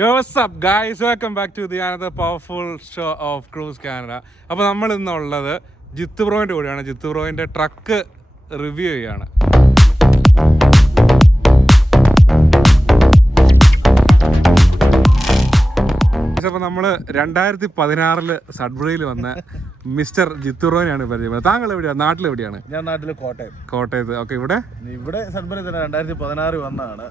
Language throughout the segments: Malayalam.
Yo, what's up guys? Welcome back to the another powerful show of Cruise Canada. അപ്പോൾ നമ്മൾ ഇന്നുള്ളത് ജിത്ത് ബ്രോയിൻ്റെ കൂടെയാണ്. ജിത്ത് ബ്രോയിൻ്റെ ട്രക്ക് റിവ്യൂ ചെയ്യാണ്. അപ്പോൾ നമ്മൾ 2016 സഡ്ബറിയിൽ വന്ന മിസ്റ്റർ ജിത്ത് ബ്രോയിനെയാണ് പരിചയപ്പെടുന്നത്. താങ്കൾ എവിടെയാണ്? നാട്ടിലെവിടെയാണ്? ഞാൻ നാട്ടില് കോട്ടയത്ത്. ഓക്കെ. ഇവിടെ സഡ്ബറി തന്നെ 2016 വന്നതാണ്.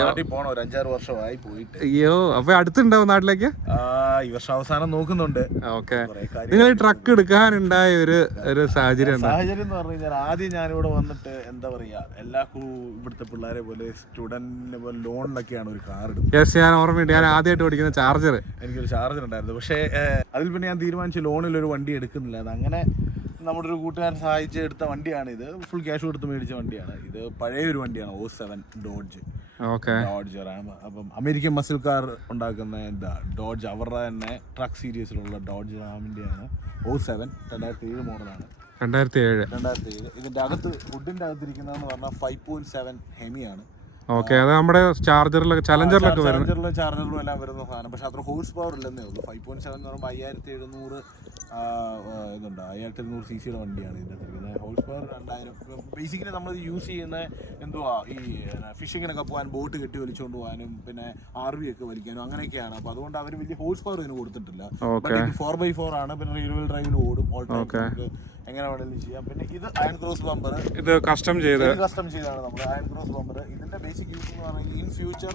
നാട്ടിൽ പോണ ഒരു 5-6 വർഷമായി പോയിട്ട്. അയ്യോ, അപ്പൊ അടുത്തുണ്ടാവും നാട്ടിലേക്ക്? ഈ വർഷം അവസാനം നോക്കുന്നുണ്ട്. ഓക്കെ. നിങ്ങൾ ഈ ട്രക്ക് എടുക്കാനുണ്ടായ ഒരു സാഹചര്യം എന്ന് പറഞ്ഞു കഴിഞ്ഞാൽ, ആദ്യം ഞാനിവിടെ വന്നിട്ട് എന്താ പറയാ, എല്ലാ ഇവിടുത്തെ പിള്ളേരെ പോലെ സ്റ്റുഡന്റിനെ പോലെ ലോണിലൊക്കെയാണ് ഒരു കാർ എടുത്തത്. യെസ്, ഞാൻ ഓർമ്മയുണ്ട്. ഞാൻ ആദ്യമായിട്ട് ഓടിക്കുന്ന ചാർജർ. എനിക്കൊരു ചാർജർ ഉണ്ടായിരുന്നു. പക്ഷേ അതിൽ പിന്നെ ഞാൻ തീരുമാനിച്ചു ലോണിൽ ഒരു വണ്ടി എടുക്കുന്നില്ല. അത് അങ്ങനെ നമ്മുടെ ഒരു കൂട്ടുകാരൻ സഹായിച്ച് എടുത്ത വണ്ടിയാണ് ഇത്. ഫുൾ ക്യാഷ് കൊടുത്ത് മേടിച്ച വണ്ടിയാണ് ഇത്. പഴയ ഒരു വണ്ടിയാണ്, 07 ഡോഡ്ജ്. അപ്പം അമേരിക്കൻ മസിൽ കാർ ഉണ്ടാക്കുന്ന എന്താ ഡോഡ്ജ്, അവരുടെ തന്നെ ട്രക്ക് സീരീസിലുള്ള ഡോഡ്ജ് റാമിൻ്റെയാണ് 07 2007 മോഡലാണ്. 2007. ഇതിന്റെ അകത്ത് വുഡിന്റെ അകത്തിരിക്കുന്നതെന്ന് പറഞ്ഞാൽ 5.7 ഹെമിയാണ്. ഓക്കെ. അത് നമ്മുടെ ചാർജറിലും ചലഞ്ചറിലും എല്ലാം വരുന്ന സാധനം. പക്ഷെ അത്ര ഹോഴ്സ് പവർ ഇല്ലെന്നേ ഉള്ളൂ. 5.7 എന്ന് പറയുമ്പോൾ 5700 ഇതുണ്ട്. 5700 cc വണ്ടിയാണ് ഇതിൻ്റെ. Horse power 2000. ബേസിക്കലി നമ്മൾ യൂസ് ചെയ്യുന്ന എന്തുവാ, ഈ ഫിഷിങ്ങിനൊക്കെ പോകാൻ ബോട്ട് കെട്ടി വലിച്ചുകൊണ്ട് പോകാനും പിന്നെ RV ഒക്കെ വലിക്കാനും അങ്ങനെയൊക്കെയാണ്. അപ്പോൾ അതുകൊണ്ട് അവർ വലിയ ഹോഴ്സ് പവർ ഇതിന് കൊടുത്തിട്ടില്ല. 4x4 ആണ്. പിന്നെ റെയിൽ വീൽ ഡ്രൈവിന് ഓടും. എങ്ങനെ വേണമെങ്കിലും ചെയ്യാം. പിന്നെ ഇത് അയൺ ക്രോസ് ബമ്പർ. ഇത് കസ്റ്റം ചെയ്താണ് നമ്മൾ. അയൺ ക്രോസ് ബമ്പർ ഇതിന്റെ ബേസിക് യൂസ് എന്ന് പറഞ്ഞാൽ, ഇൻ ഫ്യൂച്ചർ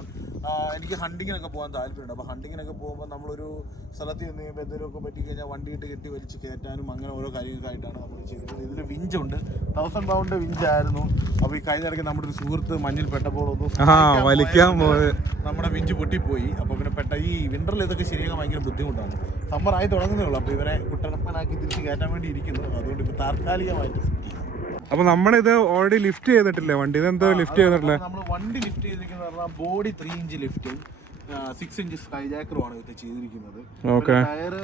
എനിക്ക് ഹണ്ടിങ്ങിനൊക്കെ പോകാൻ താല്പര്യമുണ്ട്. അപ്പോൾ ഹണ്ടിങ്ങിനൊക്കെ പോകുമ്പോൾ നമ്മളൊരു സ്ഥലത്ത് നിന്ന് കഴിയുമ്പോൾ എന്തെങ്കിലുമൊക്കെ പറ്റിക്കഴിഞ്ഞാൽ വണ്ടി ഇട്ട് കെട്ടി വലിച്ച് കയറ്റാനും അങ്ങനെ ഓരോ കാര്യങ്ങൾക്കായിട്ടാണ് നമ്മൾ ചെയ്തത്. ഇതിൽ വിഞ്ചുണ്ട്. 1000 പൗണ്ട് വിഞ്ചായിരുന്നു. അപ്പോൾ ഈ കഴിഞ്ഞിടയ്ക്ക് നമ്മുടെ ഒരു സുഹൃത്ത് മഞ്ഞിൽ പെട്ടപ്പോൾ വലിക്കാൻ നമ്മുടെ വിഞ്ച് പൊട്ടിപ്പോയി. അപ്പോൾ പിന്നെ ഈ വിന്ററിൽ ഇതൊക്കെ ശരിയാക്കാൻ ഭയങ്കര ബുദ്ധിമുട്ടാണ്. സമ്മർ ആയി തുടങ്ങുന്നേ ഉള്ളൂ. അപ്പോൾ ഇവരെ കുട്ടനപ്പനാക്കി തിരിച്ച് കയറ്റാൻ വേണ്ടി ഇരിക്കുന്നു. അതുകൊണ്ട് ഇപ്പോൾ താൽക്കാലികമായിട്ട്. അപ്പൊ നമ്മളിത് ഓൾറെഡി ലിഫ്റ്റ് ചെയ്തിട്ടില്ലേ വണ്ടി? ഇതെന്തോ ലിഫ്റ്റ് ചെയ്തിട്ടില്ലേ? നമ്മൾ വണ്ടി ലിഫ്റ്റ് ചെയ്തിരിക്കുന്നത് ബോഡി 3 ഇഞ്ച് ലിഫ്റ്റും 6 ഇഞ്ച് സ്കൈ ജാക്കറുമാണ് ഇത് ചെയ്തിരിക്കുന്നത്. ടയർ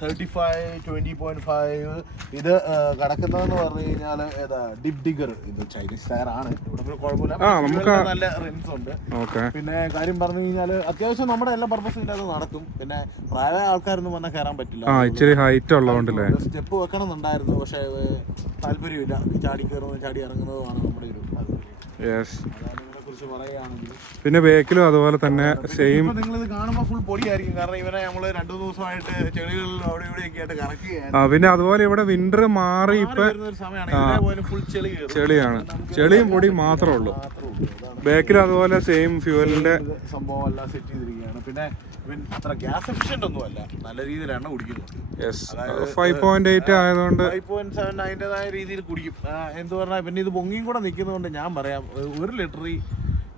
35-20.5. ഇത് കിടക്കുന്നതെന്ന് പറഞ്ഞു കഴിഞ്ഞാൽ ഏതാ ഡിപ് ഡിഗർ. ഇത് ചൈനീസ് ടയർ ആണ്. ഇവിടെ കുഴപ്പമില്ല, നല്ല റിൻസ് ഉണ്ട്. പിന്നെ കാര്യം പറഞ്ഞു കഴിഞ്ഞാൽ അത്യാവശ്യം നമ്മുടെ എല്ലാ പർപ്പസിനും അത് നടക്കും. പിന്നെ പ്രായമായ ആൾക്കാരൊന്നും വന്നാൽ കയറാൻ പറ്റില്ല. ഇച്ചിരി ഹൈറ്റ് ഉള്ളതുകൊണ്ടല്ലേ. സ്റ്റെപ്പ് വെക്കണം എന്നുണ്ടായിരുന്നു. പക്ഷേ താല്പര്യമില്ല. ചാടി കയറുന്നത് ചാടി ഇറങ്ങുന്നതുമാണ് നമ്മുടെ ഒരു താല്പര്യം. പിന്നെ ബേക്കിലും അതുപോലെ തന്നെ സെയിം. നിങ്ങളിത് കാണുമ്പോൾ ഫുൾ പൊടിയായിരിക്കും. കാരണം ഇവനെ നമ്മള് 2-3 ദിവസമായിട്ട് ചെളികളിൽ അവിടെ ഇവിടെയൊക്കെ ആയിട്ട് കറക്കുകയാണ്. പിന്നെ അതുപോലെ ഇവിടെ വിന്റർ മാറി ഇപ്പൊ ചെളിയാണ്. ചെളിയും പൊടി മാത്രമേ ഉള്ളൂ. ബേക്കിലും അതുപോലെ സെയിം ഫ്യൂവലിന്റെ സംഭവം എല്ലാം സെറ്റ് ചെയ്തിരിക്കുകയാണ്. പിന്നെ അത്ര ഗ്യാസ് എഫിഷ്യന്റ് ഒന്നും അല്ല, നല്ല രീതിയിൽ എണ്ണ കുടിക്കുന്നുണ്ട്. 5.8 ആയതുകൊണ്ട് 5.7 അതിൻ്റെതായ രീതിയിൽ കുടിക്കും. എന്ത് പറഞ്ഞാൽ പിന്നെ ഇത് പൊങ്ങിയും കൂടെ നിൽക്കുന്നതുകൊണ്ട് ഞാൻ പറയാം, 1 ലിറ്റർ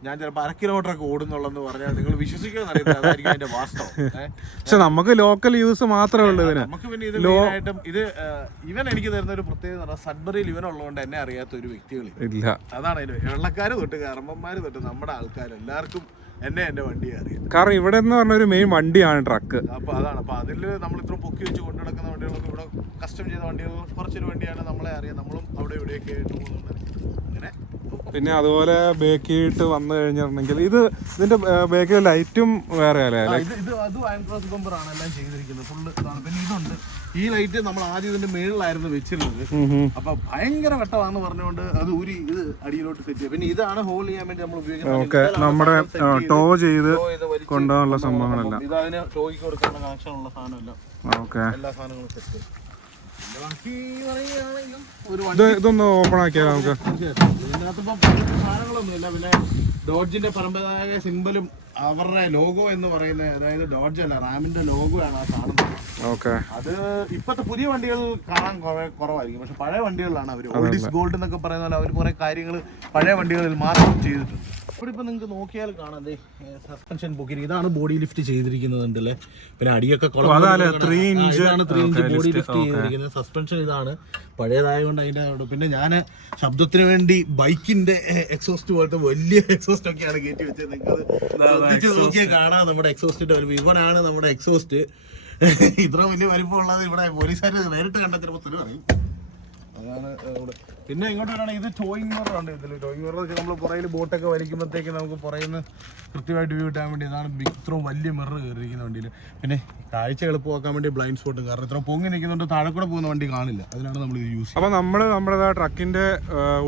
ഞാൻ ചിലപ്പോൾ 1 കിലോമീറ്റർ ഒക്കെ ഓടുന്നുള്ളെന്ന് പറഞ്ഞാൽ നിങ്ങൾ വിശ്വസിക്കുമെന്ന് അറിയത്തില്ല. അതായിരിക്കും അതിന്റെ വാസ്തവം. പക്ഷെ നമുക്ക് ലോക്കൽ യൂസ് മാത്രമേ ഉള്ളൂ ഇതിന്. നമുക്ക് പിന്നെ ഇത് മെയിനായിട്ടും ഇത് ഇവൻ എനിക്ക് തരുന്ന ഒരു പ്രത്യേകത എന്ന് പറഞ്ഞാൽ, സഡ്ബറിയിൽ ഇവനുള്ളതുകൊണ്ട് എന്നെ അറിയാത്ത ഒരു വ്യക്തികളില്ല. അതാണ് അതിന്. വെള്ളക്കാര് തൊട്ട് കറമ്പന്മാര് തൊട്ട് നമ്മുടെ ആൾക്കാർ എല്ലാവർക്കും എന്റെ വണ്ടിയെ അറിയാം. കാരണം ഇവിടെ എന്ന് പറഞ്ഞ ഒരു മെയിൻ വണ്ടിയാണ് ട്രക്ക്. അപ്പൊ അതാണ്. അപ്പൊ അതിൽ നമ്മൾ ഇത്ര പൊക്കി വെച്ച് കൊണ്ടു നടക്കുന്ന വണ്ടികളൊക്കെ, ഇവിടെ കസ്റ്റം ചെയ്ത വണ്ടികൾ കുറച്ചൊരു വണ്ടിയാണ്, നമ്മളെ അറിയാം. നമ്മളും അവിടെ ഇവിടെയൊക്കെ ആയിട്ട് പോകുന്നുണ്ട്. അങ്ങനെ പിന്നെ അതുപോലെ ബേക്കിട്ട് വന്നു കഴിഞ്ഞിട്ടുണ്ടെങ്കിൽ ഇതിന്റെ ബേക്കിൽ ലൈറ്റും വേറെ ഇത് അത് അയൺ ക്രോസ് ബമ്പറാണ് എല്ലാം ചെയ്തിരിക്കുന്നത്. ഫുള്ള്. പിന്നെ ഇതുണ്ട്. ഈ ലൈറ്റ് നമ്മൾ ആദ്യം ഇതിന്റെ മേളിലായിരുന്നു വെച്ചിരുന്നത്. അപ്പൊ ഭയങ്കര വെട്ടമാണെന്ന് പറഞ്ഞുകൊണ്ട് അത് ഊരി ഇത് അടിയിലോട്ട് സെറ്റ് ചെയ്യും. പിന്നെ ഇതാണ് ഹോൾഡ് ചെയ്യാൻ വേണ്ടി നമ്മൾ ഉപയോഗിക്കുന്നത്. നമ്മുടെ ടോ ചെയ്ത് കൊണ്ടുപോകാനുള്ള സംഭവങ്ങളെല്ലാം. ഇത് അതിന് ടോയ്ക്ക് കൊടുക്കുന്ന കണക്ഷൻ ഉള്ള സാധനമെല്ലാം. എല്ലാ സാധനങ്ങളും സെറ്റ്. ഇതൊന്ന് ഓപ്പൺ ആക്കിയാൽ നമുക്ക്. ഇതിനകത്തിപ്പോ സാധനങ്ങളൊന്നുമില്ല. പിന്നെ ഡോഡ്ജിന്റെ പരമ്പരാഗത സിമ്പലും അവരുടെ ലോഗോ എന്ന് പറയുന്നത്, അതായത് ഡോഡ്ജ് അല്ല, റാമിന്റെ ലോഗോ ആണ് ആ കാണുന്നത്. അത് ഇപ്പത്തെ പുതിയ വണ്ടികൾ കാണാൻ കുറവായിരിക്കും. പക്ഷെ പഴയ വണ്ടികളിലാണ് അവർ ഓൾഡ് ഈസ് ഗോൾഡ് എന്നൊക്കെ പറയുന്ന പോലെ അവർ കുറെ കാര്യങ്ങൾ പഴയ വണ്ടികളിൽ മാത്രം ചെയ്തിട്ടുണ്ട്. ഇവിടെ ഇപ്പൊ നിങ്ങൾക്ക് നോക്കിയാൽ കാണാം, സസ്പെൻഷൻ ബുക്കിംഗ്. ഇതാണ് ബോഡി ലിഫ്റ്റ് ചെയ്തിരിക്കുന്നുണ്ടല്ലേ. പിന്നെ അടിയൊക്കെ 3 ഇഞ്ച് ബോഡി ലിഫ്റ്റ് ചെയ്തിരിക്കുന്നത്. സസ്പെൻഷൻ ഇതാണ് പഴയതായതുകൊണ്ട് അതിന്റെ. പിന്നെ ഞാൻ ശബ്ദത്തിന് വേണ്ടി ബൈക്കിന്റെ എക്സോസ്റ്റ് പോലത്തെ വലിയ എക്സോസ്റ്റ് ഒക്കെയാണ് കയറ്റി വെച്ചത്. നിങ്ങൾക്ക് നോക്കിയാൽ കാണാം നമ്മുടെ എക്സോസ്റ്റിന്റെ വലുപ്പം. ഇവിടാണ് നമ്മുടെ എക്സോസ്റ്റ്. ഇത്ര വലിയ വലിപ്പമുള്ളത് ഇവിടെ പോലീസുകാർ നേരിട്ട് കണ്ടെത്തിയപ്പോൾ പറയും. അതാണ് ഇവിടെ. പിന്നെ ഇങ്ങോട്ട് വരികയാണെങ്കിൽ ഇത് ടോയിങ് മിറർ ഉണ്ട്. ഇതിൽ ടോയിങ് മിറർ വെച്ചാൽ നമ്മൾ പുറയിൽ ബോട്ടൊക്കെ വലിക്കുമ്പോഴത്തേക്ക് നമുക്ക് പുറയിൽ നിന്ന് കൃത്യമായിട്ട് വ്യൂ കിട്ടാൻ വേണ്ടി ഇതാണ് ഇത്രയും വലിയ മിറർ കയറിയിരിക്കുന്ന വണ്ടിയിൽ. പിന്നെ കാഴ്ച എളുപ്പമാക്കാൻ വേണ്ടി ബ്ലൈൻഡ് സ്പോട്ടും, കാരണം ഇത്ര പൊങ്ങി നിൽക്കുന്നുണ്ട് താഴെ കൂടെ പോകുന്ന വണ്ടി കാണില്ല, അതിനാണ് നമ്മൾ ഇത് യൂസ് ചെയ്യുന്നത്. അപ്പോൾ നമ്മൾ നമ്മുടെ ട്രക്കിൻ്റെ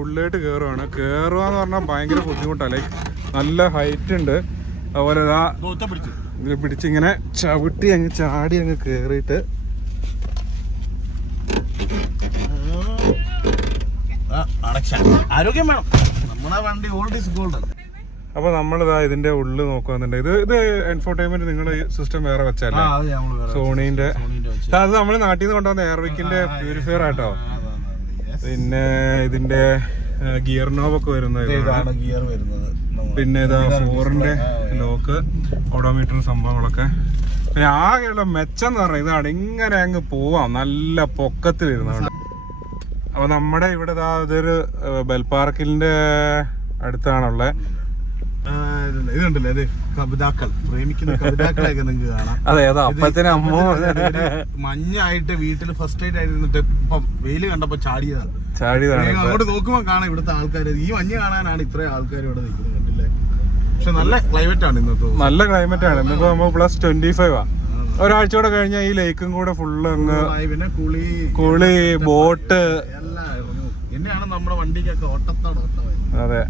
ഉള്ളിലോട്ട് കയറുകയാണ്. കയറുക എന്ന് പറഞ്ഞാൽ ഭയങ്കര ബുദ്ധിമുട്ടാണ്. ലൈക്ക് നല്ല ഹൈറ്റ് ഉണ്ട്. അതുപോലെ ഇതിൽ പിടിച്ചിങ്ങനെ ചവിട്ടി അങ്ങ് ചാടി അങ്ങ് കയറിയിട്ട് ആരോഗ്യം വേണം, നമ്മുടെ വണ്ടി ഓൾഡ് ഈസ് ഗോൾഡ്. അപ്പോൾ നമ്മളിതാ ഇതിന്റെ ഉള്ളിൽ നോക്കുന്നുണ്ട്. ഇത് എൻഫോർടൈൻമെന്റ് നിങ്ങൾ സിസ്റ്റം വേറെ വെച്ചല്ലേ, സോണീന്റെ. അത് നമ്മൾ നാട്ടിൽ നിന്ന് കൊണ്ടുവന്ന എയർവിക്കിന്റെ പ്യൂരിഫയർ ആട്ടോ. പിന്നെ ഇതിന്റെ ഗിയർ നോബൊക്കെ വരുന്നത്, പിന്നെ ഇതാ ഫോറിന്റെ ലോക്ക്, ഓഡോമീറ്റർ സംഭവങ്ങളൊക്കെ. പിന്നെ ആകെയുള്ള മെച്ചം എന്ന് പറഞ്ഞാൽ ഇതാണ്, ഇങ്ങനെ അങ്ങ് പോവാം നല്ല പൊക്കത്തിൽ ഇരുന്നുണ്ട്. അപ്പൊ നമ്മുടെ ഇവിടെ ഇതൊരു ബെൽപാർക്കിന്റെ അടുത്താണുള്ളത്. ഇതുണ്ടല്ലേ, അത് കവിതാക്കൾ, പ്രേമിക്കുന്ന കവിതാക്കളെയൊക്കെ നിങ്ങൾക്ക് കാണാം. അതെ, അതെ. അപ്പത്തിന് അമ്മ മഞ്ഞായിട്ട് വീട്ടിൽ ഫസ്റ്റ് ആയിട്ട് ആയിരുന്നിട്ട് ഇപ്പം വെയില് കണ്ടപ്പോ ചാടിയതാണ്. അങ്ങോട്ട് നോക്കുമ്പോ കാണാം ഇവിടുത്തെ ആൾക്കാർ. ഈ മഞ്ഞ് കാണാനാണ് ഇത്രയും ആൾക്കാർ ഇവിടെ നിൽക്കുന്നത്, കണ്ടില്ലേ? പക്ഷെ നല്ല ക്ലൈമറ്റ് ആണ് ഇന്നത്തെ. നല്ല ക്ലൈമറ്റ് ആണ് ഇന്നിപ്പോ. നമ്മൾ +25 ഒരാഴ്ച കൂടെ കഴിഞ്ഞാൽ ഈ ലേക്കും കൂടെ ഫുള്ള് അങ്ങ് പിന്നെ കുളി ബോട്ട് എല്ലാം എന്നെയാണ് നമ്മുടെ വണ്ടിക്കൊക്കെ ഓട്ടത്തോടെ ഓട്ടമായി. അതെ.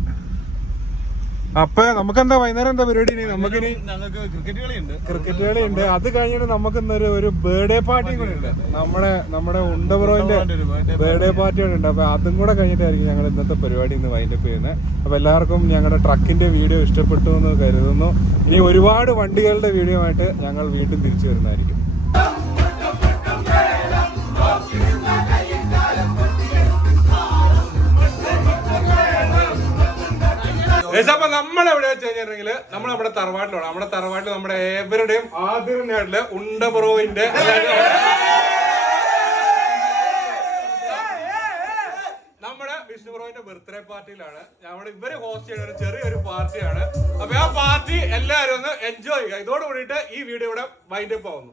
അപ്പൊ നമുക്കെന്താ വൈകുന്നേരം എന്താ പരിപാടി? നമുക്കിനി ക്രിക്കറ്റ് കളിയുണ്ട്. അത് കഴിഞ്ഞിട്ട് നമുക്ക് ഒരു ബർത്ത്ഡേ പാർട്ടിയും കൂടെ ഉണ്ട്. നമ്മുടെ ഉണ്ടബ്രോന്റെ ബർത്ത്ഡേ പാർട്ടി കൂടെ ഉണ്ട്. അപ്പൊ അതും കൂടെ കഴിഞ്ഞിട്ടായിരിക്കും ഞങ്ങൾ ഇന്നത്തെ പരിപാടി ഇന്ന് വൈൻഡപ്പ് ചെയ്യുന്നത്. അപ്പൊ എല്ലാവർക്കും ഞങ്ങളുടെ ട്രക്കിന്റെ വീഡിയോ ഇഷ്ടപ്പെട്ടു എന്ന് കരുതുന്നു. ഇനി ഒരുപാട് വണ്ടികളുടെ വീഡിയോ ആയിട്ട് ഞങ്ങൾ വീണ്ടും തിരിച്ചു വരുന്നതായിരിക്കും. അപ്പൊ നമ്മളെവിടെ വെച്ച് കഴിഞ്ഞിട്ടുണ്ടെങ്കിൽ നമ്മൾ നമ്മുടെ തറവാട്ടിലാണ്. നമ്മുടെ തറവാട്ടിൽ നമ്മുടെ ഏവരുടെയും ആദ്യമായിട്ടുള്ള ഉണ്ടബ്രോയിന്റെ നമ്മുടെ വിഷ്ണുബ്രോയിന്റെ ബർത്ത്ഡേ പാർട്ടിയിലാണ്. നമ്മുടെ ഇവര് ഹോസ്റ്റ് ചെയ്യുന്ന ഒരു ചെറിയൊരു പാർട്ടിയാണ്. അപ്പൊ ആ പാർട്ടി എല്ലാവരും ഒന്ന് എൻജോയ് ചെയ്യുക. ഇതോട് കൂടിയിട്ട് ഈ വീഡിയോ ഇവിടെ വൈൻഡപ്പ് ആവുന്നു.